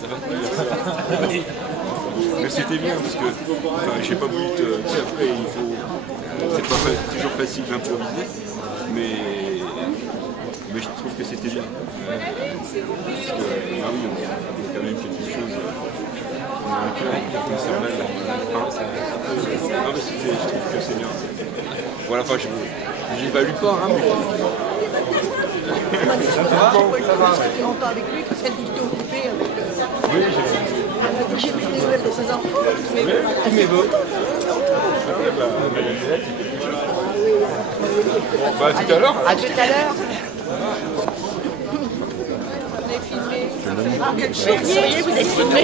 Ça va très bien. Mais c'était bien parce que j'ai pas voulu te. Tu sais, après, il faut. C'est pas toujours facile d'improviser, mais je trouve que c'était bien. Parce que, ah oui, il y a quand même quelque chose. On a un cœur concernant la France. Non, mais je trouve que c'est bien. Voilà, enfin, je n'évalue pas, hein, mais. Ça va, longtemps avec lui parce qu'elle était occupée avec. Oui, j'ai pris des nouvelles de ses enfants. tous mes voeux. Bah, à tout à l'heure. À tout à l'heure. On est filmé. Ah, quel chéri, vous êtes filmé.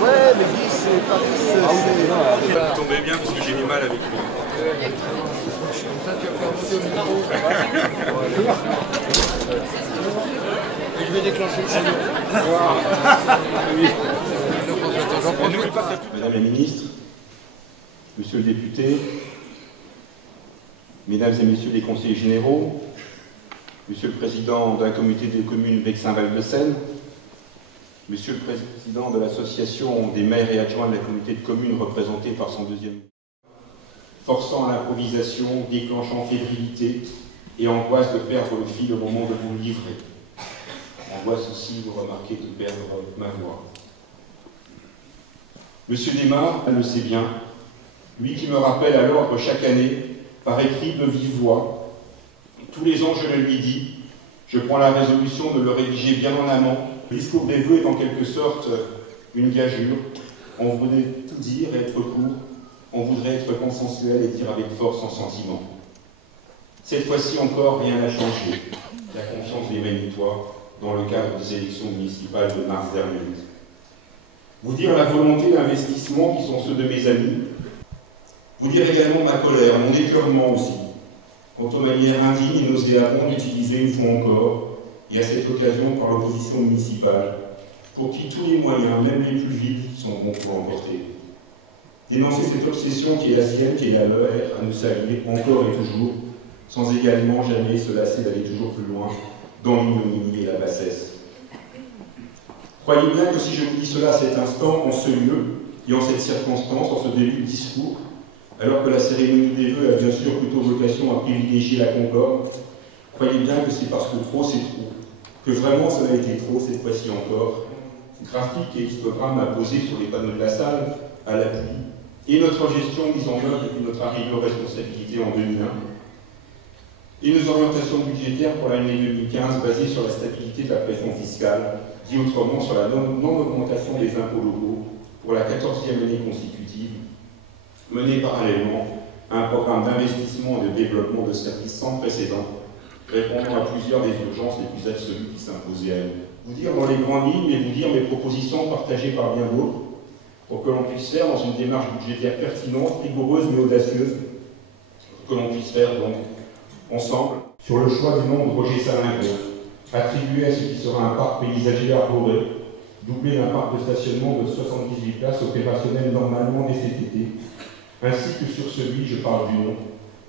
Ouais, mais dis, c'est Paris, c'est... Ça tombait bien parce que j'ai du mal avec lui. Je vais déclencher le signal. Madame la ministre, monsieur le député, mesdames et messieurs les conseillers généraux, monsieur le président de la communauté des communes Vexin-Val-de-Seine, monsieur le président de l'association des maires et adjoints de la communauté de communes représentée par son deuxième, forçant à l'improvisation, déclenchant fébrilité et angoisse de perdre le fil au moment de vous livrer. Angoisse aussi, vous remarquez, de perdre ma voix. Monsieur Desmar le sait bien, lui qui me rappelle à l'ordre chaque année, par écrit de vive voix. Tous les ans, je le lui dis, je prends la résolution de le rédiger bien en amont. Le discours des vœux est en quelque sorte une gageure. On voudrait tout dire et être court, on voudrait être consensuel et dire avec force en sentiment. Cette fois-ci encore, rien n'a changé. La confiance des Magnitois dans le cadre des élections municipales de mars dernier. Vous dire la volonté d'investissement qui sont ceux de mes amis. Vous dire également ma colère, mon écœurement aussi, quant aux manières indignes et nauséabondes utilisées une fois encore, et à cette occasion par l'opposition municipale, pour qui tous les moyens, même les plus vides, sont bons pour l'emporter. Dénoncer cette obsession qui est la sienne, qui est la leur, à nous saluer encore et toujours, sans également jamais se lasser d'aller toujours plus loin, dans l'ignominie et la bassesse. Croyez bien que si je vous dis cela à cet instant, en ce lieu, et en cette circonstance, en ce début de discours, alors que la cérémonie des vœux a bien sûr plutôt vocation à privilégier la concorde, croyez bien que c'est parce que trop c'est trop, que vraiment ça a été trop cette fois-ci encore. Graphique et histogramme à poser sur les panneaux de la salle, à l'appui, et notre gestion mise en œuvre depuis notre arrivée aux responsabilités en 2001, et nos orientations budgétaires pour l'année 2015 basées sur la stabilité de la pression fiscale, dit autrement sur la non-augmentation des impôts locaux pour la 14e année consécutive, menée parallèlement à un programme d'investissement et de développement de services sans précédent, répondant à plusieurs des urgences les plus absolues qui s'imposaient à nous. Vous dire dans les grandes lignes, mais vous dire mes propositions partagées par bien d'autres, pour que l'on puisse faire dans une démarche budgétaire pertinente, rigoureuse mais audacieuse, que l'on puisse faire donc ensemble sur le choix du nom de Roger Salingo, attribué à ce qui sera un parc paysager arboré, doublé d'un parc de stationnement de 78 places opérationnel normalement dès cet été, ainsi que sur celui, je parle du nom,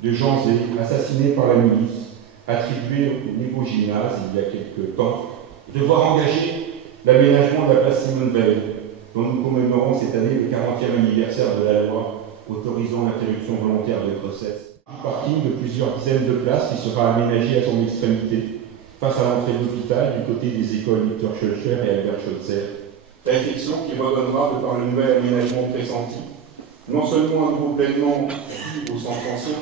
de Jean Zé, assassiné par la milice, attribué au niveau gymnase il y a quelque temps, de voir engager l'aménagement de la place Simone Veil, dont nous commémorons cette année le 40e anniversaire de la loi autorisant l'interruption volontaire de grossesse. Un parking de plusieurs dizaines de places qui sera aménagé à son extrémité, face à l'entrée de l'hôpital du côté des écoles Victor Schœlcher et Albert Schweitzer. Réflexion qui redonnera, de par le nouvel aménagement pressenti, non seulement un nouveau pleinement au centre ancien,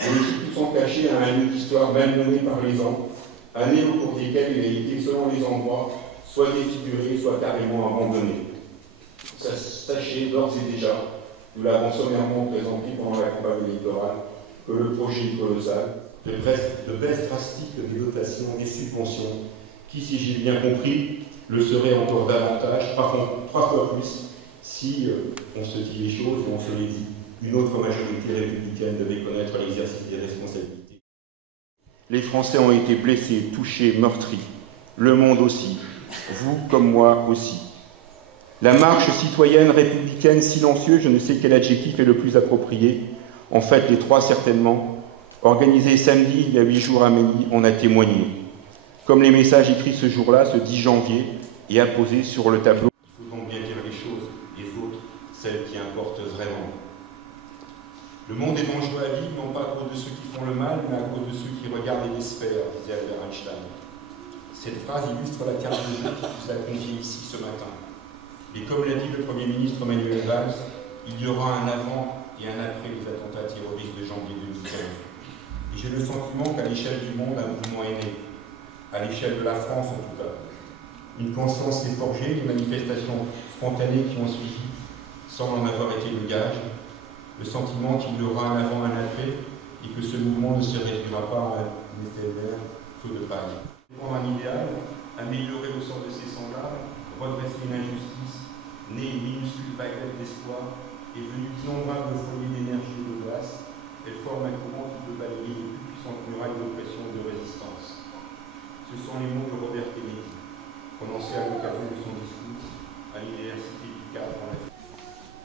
mais aussi tout sans cacher à un lieu d'histoire malmené par les ans, années au cours desquelles il a été, selon les endroits, soit défiguré, soit carrément abandonné. Sachez d'ores et déjà, nous l'avons sommairement présenté pendant la campagne électorale, que le projet est colossal, de baisse drastique des dotations et des subventions, qui, si j'ai bien compris, le serait encore davantage, trois fois plus, si on se dit les choses et on se les dit. une autre majorité républicaine devait connaître l'exercice des responsabilités. Les Français ont été blessés, touchés, meurtris. Le monde aussi. Vous comme moi aussi. La marche citoyenne républicaine silencieuse, je ne sais quel adjectif est le plus approprié, en fait les trois certainement, organisée samedi il y a 8 jours à Mény, on a témoigné. Comme les messages écrits ce jour-là, ce 10 janvier, et apposés sur le tableau. Il faut donc bien dire les choses, les autres, celles qui importent vraiment. Le monde est dangereux à vivre, non pas à cause de ceux qui font le mal, mais à cause de ceux qui regardent et l'espèrent, disait Albert Einstein. Cette phrase illustre la carte de jeu qui vous a convié ici ce matin. Et comme l'a dit le Premier ministre Manuel Valls, il y aura un avant et un après les attentats terroristes de janvier 2015. Et j'ai le sentiment qu'à l'échelle du monde, un mouvement est né. À l'échelle de la France en tout cas. Une conscience s'est forgée, les manifestations spontanées qui ont suivi semblent en avoir été le gage. Le sentiment qu'il y aura un avant, un après, et que ce mouvement ne se réduira pas à un éphémère feu de paille. Pour un idéal, améliorer le sort de ses semblables, redresser une injustice, née une minuscule baguette d'espoir, est venue d'innombrables foyers d'énergie et de glace. Elle forme un courant qui peut balayer les plus puissantes murailles d'oppression et de résistance. Ce sont les mots de Robert Kennedy, prononcés à l'occasion de son discours à l'université du Cap en Afrique.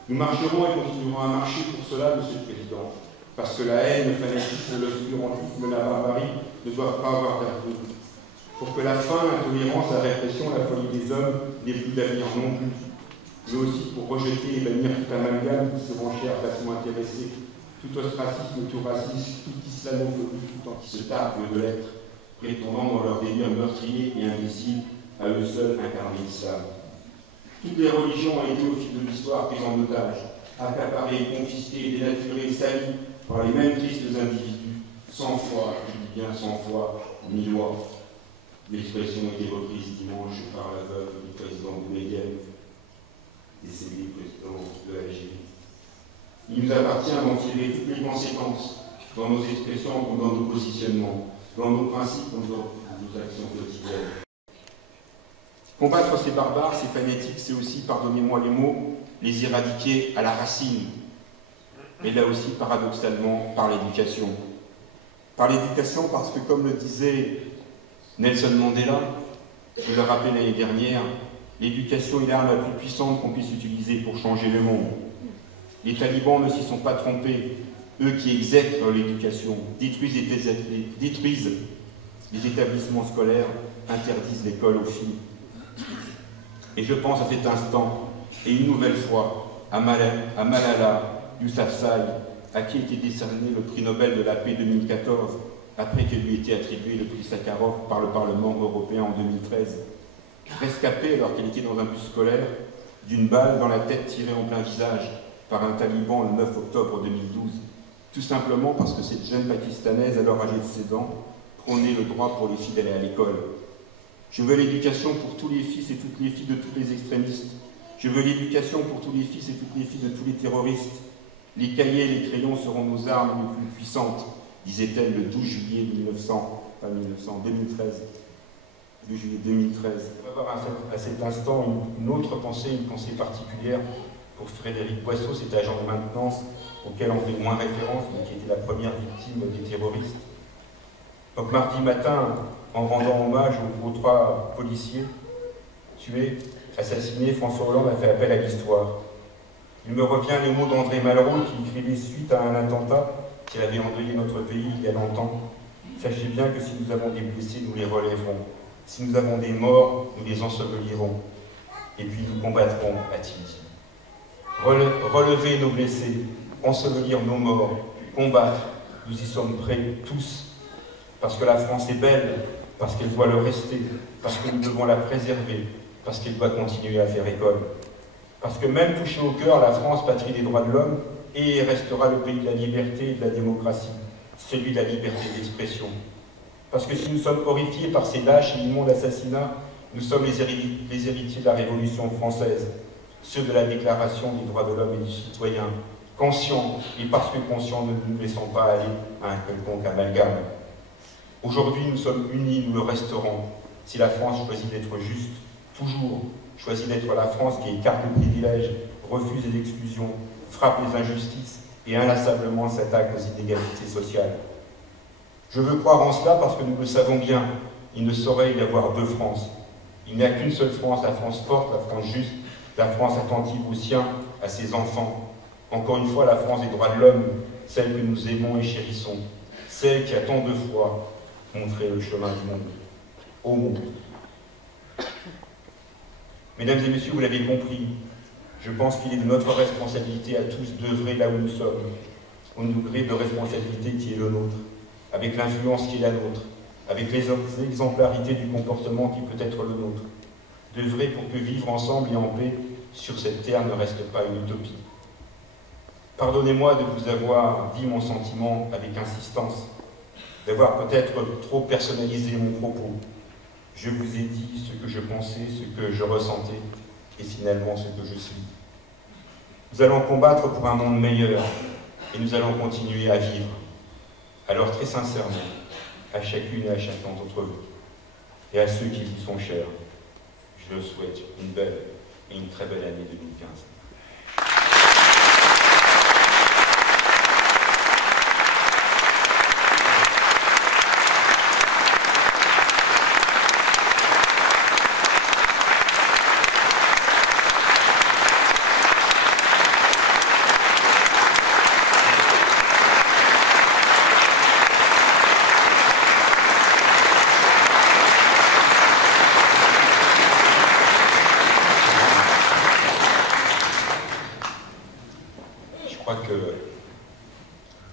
Nous marcherons et continuerons à marcher pour cela, Monsieur le Président, parce que la haine, le fanatisme, l'obscurantisme, la barbarie ne doivent pas avoir d'avenir. Pour que la faim, l'intolérance, la répression, la folie des hommes n'aient plus d'avenir non plus, mais aussi pour rejeter et bannir tout amalgame qui se renchère façon intéressée, tout ostracisme, tout racisme, tout islamophobie, tout anti-se-targue de l'être, prétendant dans leur délire meurtrier et imbécile à eux seuls incarner l'islam. Toutes les religions ont été au fil de l'histoire prises en otage, accaparées, confisquées, dénaturées, salies par les mêmes tristes individus, 100 fois, je dis bien 100 fois, 1000 lois. L'expression a été reprise dimanche par la veuve du président Boumediene, décédé président de l'Algérie. Il nous appartient d'en tirer toutes les conséquences dans nos expressions comme dans nos positionnements, dans nos principes comme dans nos actions quotidiennes. Combattre ces barbares, ces fanatiques, c'est aussi, pardonnez-moi les mots, les éradiquer à la racine. Mais là aussi, paradoxalement, par l'éducation. Par l'éducation parce que, comme le disait Nelson Mandela, je le rappelais l'année dernière, l'éducation est l'arme la plus puissante qu'on puisse utiliser pour changer le monde. Les talibans ne s'y sont pas trompés. Eux qui exècrent l'éducation, détruisent les établissements scolaires, interdisent l'école aux filles. Et je pense à cet instant, et une nouvelle fois, à Malala Yousafzai, à qui était décerné le prix Nobel de la paix 2014, après que lui ait été attribué le prix Sakharov par le Parlement européen en 2013. Rescapée alors qu'elle était dans un bus scolaire, d'une balle dans la tête tirée en plein visage par un taliban le 9 octobre 2012, tout simplement parce que cette jeune Pakistanaise, alors âgée de 16 ans, prônait le droit pour les filles d'aller à l'école. Je veux l'éducation pour tous les fils et toutes les filles de tous les extrémistes. Je veux l'éducation pour tous les fils et toutes les filles de tous les terroristes. Les cahiers et les crayons seront nos armes les plus puissantes, disait-elle le 12 juillet 2013. 12 juillet 2013. On va avoir à cet instant une autre pensée, une pensée particulière pour Frédéric Boisseau, cet agent de maintenance auquel on fait moins référence, mais qui était la première victime des terroristes. Donc mardi matin, en rendant hommage aux 3 policiers tués, assassinés, François Hollande a fait appel à l'histoire. Il me revient les mots d'André Malraux qui écrivait suite à un attentat qui avait endeuillé notre pays il y a longtemps. Sachez bien que si nous avons des blessés, nous les relèverons. Si nous avons des morts, nous les ensevelirons. Et puis nous combattrons, a-t-il dit. Relever nos blessés, ensevelir nos morts, combattre, nous y sommes prêts tous. Parce que la France est belle, parce qu'elle doit le rester, parce que nous devons la préserver, parce qu'elle doit continuer à faire école. Parce que même touchée au cœur, la France, patrie des droits de l'homme, et restera le pays de la liberté et de la démocratie, celui de la liberté d'expression. Parce que si nous sommes horrifiés par ces lâches et immondes assassinats, nous sommes les héritiers de la Révolution française, ceux de la Déclaration des droits de l'homme et du citoyen, conscients, et parce que conscients, ne nous laissons pas aller à un quelconque amalgame. Aujourd'hui, nous sommes unis, nous le resterons, si la France choisit d'être juste, toujours, choisit d'être la France qui écarte le privilège, refuse les exclusions, frappe les injustices et inlassablement s'attaque aux inégalités sociales. Je veux croire en cela parce que nous le savons bien, il ne saurait y avoir deux France. Il n'y a qu'une seule France, la France forte, la France juste, la France attentive aux siens, à ses enfants. Encore une fois, la France des droits de l'homme, celle que nous aimons et chérissons, celle qui a tant de fois montré le chemin du monde, au monde. Mesdames et messieurs, vous l'avez compris, je pense qu'il est de notre responsabilité à tous d'œuvrer là où nous sommes, au degré de responsabilité qui est le nôtre, avec l'influence qui est la nôtre, avec les exemplarités du comportement qui peut être le nôtre, d'œuvrer pour que vivre ensemble et en paix sur cette terre ne reste pas une utopie. Pardonnez-moi de vous avoir dit mon sentiment avec insistance, d'avoir peut-être trop personnalisé mon propos. Je vous ai dit ce que je pensais, ce que je ressentais, et finalement ce que je suis. Nous allons combattre pour un monde meilleur, et nous allons continuer à vivre. Alors très sincèrement, à chacune et à chacun d'entre vous, et à ceux qui vous sont chers, je souhaite une belle et une très belle année 2015. Je crois que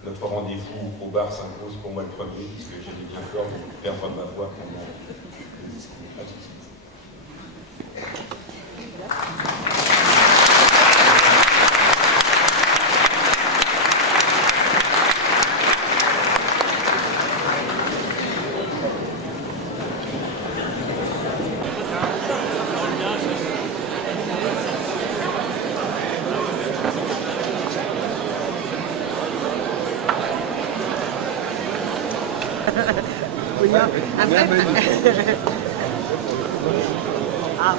notre rendez-vous au bar s'impose pour moi le premier, puisque j'avais bien peur de perdre ma voix pendant le discours. À tout de suite. Un vrai. Ah.